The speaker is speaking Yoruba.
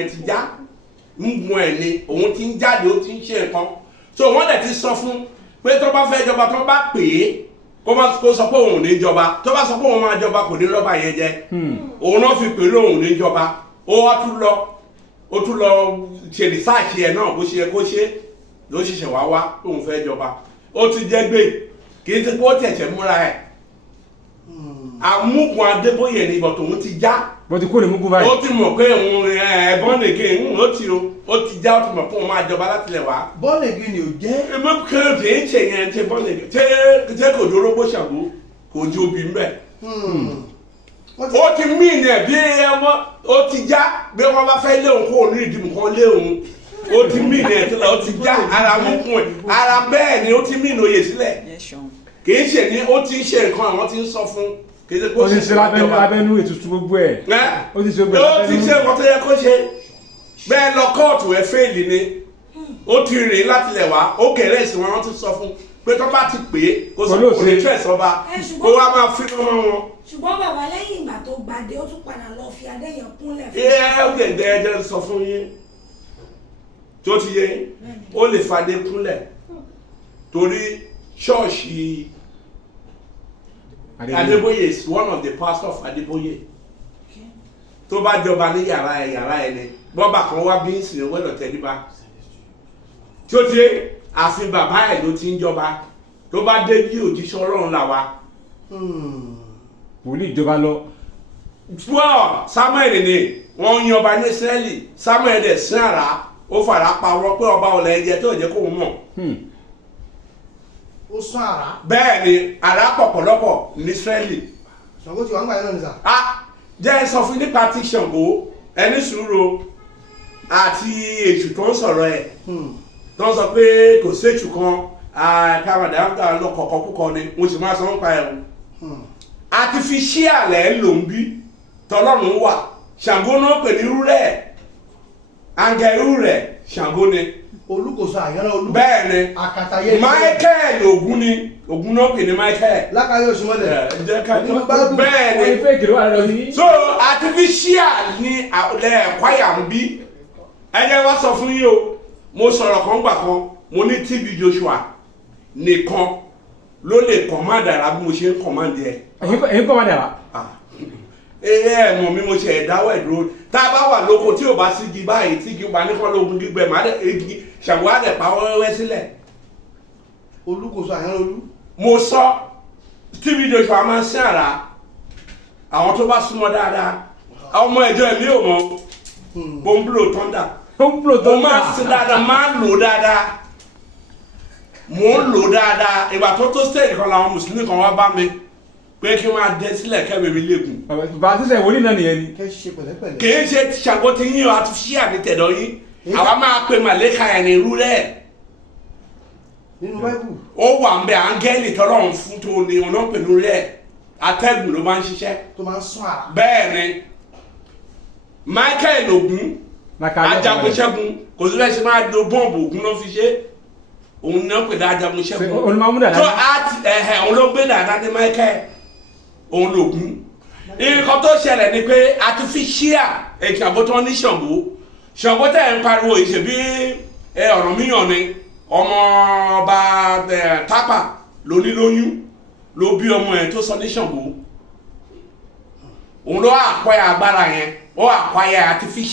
ẹ̀ ti já ngun ẹ̀ ni òun ti ń jáde ó ti ń ṣe nǹkan so wọ́n dẹ̀ ti sọ fún pé tó bá fẹ́ jọba tó bá pè é kó sọ pé òun ò ní jọba tó bá sọ pé òun máa jọba kò ní lọ́ba yẹn jẹ òun náà fi pè lóun ò ní jọba ó tún lọ ṣe rìsáàṣì ẹ̀ náà bó ṣe yẹ kó ṣe ló ṣiṣẹ́ wá òun fẹ́ jọba ó ti jẹ́ gbé kì í ti pé ó tẹ̀sẹ̀ múra ẹ̀ àmúgun Adébóyè ni ìbọn tòun ti já bó ti kó ní mugun báyìí ó ti mọ̀ pé òun ẹ̀bọ́n nìke ó ti já ó ti mọ̀ pé òun máa jọba láti lẹ̀ wá. bọ́ọ̀lù ni ò jẹ́. èmi kéré tí ń ṣe yẹn ṣe bọ́ọ̀lù nìke tẹ́ kò dúró bó ṣàgbó kò ju obì mbẹ́. ó ti mí ní ẹ̀bí ẹmọ ó ti já bí wọ́n bá fẹ́ lé òun kó òun ní ìdìbò kan lé òun ó ti mí ní ẹ̀tí ó ti já ara mọ́kùn ẹ̀ ara bẹ́ẹ̀ ni ó ti mí ní oyè sílẹ̀ kì í ṣe ní ó ti ń ṣe nǹkan àwọn ti ń sọ fún ó ti ṣe lábẹ́nú ètùtù gbogbo ẹ̀ ó ti ṣe nǹkan tó yẹ kó ṣe bẹ́ẹ̀ lọ kóòtù ẹ̀ fẹ́ẹ̀lì ni ó ti rìn láti lẹ̀ wá ó kéré ìsìn wọn ti sọ fún pé tó bá ti pè é kó sọ kò ní tẹ̀ sọ́ba kó wá máa fi mọ́ wọn. ṣùgbọ́n bàbá lẹ́yìn ìgbà tó gbàdé ó tún padà lọ fi Adéyẹn kúnlẹ̀ fún ẹ ó kè dé ẹjẹ sọ fún yín tó ti yé ó lè fadé kúnlẹ̀ torí ṣọ́ọ̀ṣì Adébóyè is one of the pastors of Adébóyè tó bá jọba ní yàrá ẹ ni bọ́bà kan wá bí ń sìn wẹ́lọ̀ tẹ́líbà tí ó ti àfin bàbá ẹ̀ ló ti ń jọba tó bá dé bí òjíṣẹ́ Ọlọ́run là wá. wòlíì ìjọba lọ. wọ́n Samuel ni wọ́n yan ọba ní Ísírẹ́lì Samuel dẹ̀ sín àrá ó fara pawọ́ pé ọba ọ̀lẹ́ ẹ̀jẹ̀ tó jẹ́ kó mọ̀. ó sún àrá. bẹ́ẹ̀ ni àrá pọ̀pọ̀lọpọ̀ ní Ísírẹ́lì. Ṣàngó ti wà ń gbà yẹn náà ní sà. jẹ́ sọ fún nípa tí Ṣàngó ẹni sùúrù àti èṣù tó ń sọ̀rọ̀ ẹ̀ tó ń sọ pé kò sí èṣù kan káradà lọ kọ̀kọ́ púpọ̀ ni mo sì máa sọ ń pa ẹ̀ o artificial ẹ̀ ló ń bí tọ́lọ́run wà Ṣàngó náà pè ní rúrẹ́ àǹgẹ̀ rúrẹ́ Ṣàngó ni. Olúkòso àyànlá olú. bẹ́ẹ̀ ni àkàtàyé. Michael Ògún ni Ògún náà pè ní Michael. lákàáyé oṣù mọ́lẹ̀. bẹ́ẹ̀ ni so artificial ni ẹ̀kwáyà ń bí ẹ̀yẹ wá sọ fún yín o mo sọ̀rọ̀ kan gbà kan mo ní TB Joshua nìkan ló lè command ara bí mo ṣe ń command ẹ̀. ẹ̀yin command ara. mọ̀ mi mo ṣe ẹ̀dáwọ̀ ẹ̀dúró tá a bá wà lóko tí ò bá sí igi báyìí tí igi wà ní kọ́ lóògùn gbígbẹ màá dẹ̀ igi Ṣàngó á dẹ̀ pa wẹ́wẹ́ sílẹ̀. Olúkòso àyànlá olú. mo sọ TB Joshua máa ń sín àrá àwọn tó bá súnmọ́ dáadáa ọmọ ẹ̀jọ́ ẹ̀mí ò mọ̀ bó ń blow thunder mo máa sin dáadáa máa ń lò dáadáa mo ń lò dáadáa ìgbà tó stage kan làwọn mùsùlùmí kan wá bá mi pé kí wọ́n á dé sílẹ̀ kẹ́mi mi lẹ́kùn. bàbá sísè wòlíì náà nìyẹn ni. kẹ́ ṣe pẹ̀lẹ́pẹ̀lẹ́. kì í ṣe Ṣàngó ti yín o artificial ní tẹ̀dọ̀ yín àwa máa pe màlẹ́kà ẹ̀ ní rúrẹ́. nínú Báíbù. ó wà ń bẹ áńgẹ́lì tọ́lọ́run fún tó ní ọ̀nà pẹ̀lú rẹ̀ atẹ́gùn ló máa ń ṣiṣẹ́. tó máa ń sún àrá. bẹ́ẹ̀ ni Michael Ògún ajagunṣẹ́gun kò sí bẹ́ẹ̀ ṣe máa lo bọ́ǹbù Ògún ló fi ṣe òun náà pè ní ajagunṣẹ́gun tó òun ló gbé dáadáa ní Michael òun lògún nǹkan tó ṣẹlẹ̀ ni pé artificial Ṣàngó tó ní Ṣàngó tẹ̀ ń pariwo ìṣèbí Ọ̀rànmíyàn ni ọmọ ọba Tápà lónílóyún ló bí ọmọ ẹ̀ tó sọ ní Ṣàngó òun ló àkwáyà agbára yẹn ó àkwáyà artificial.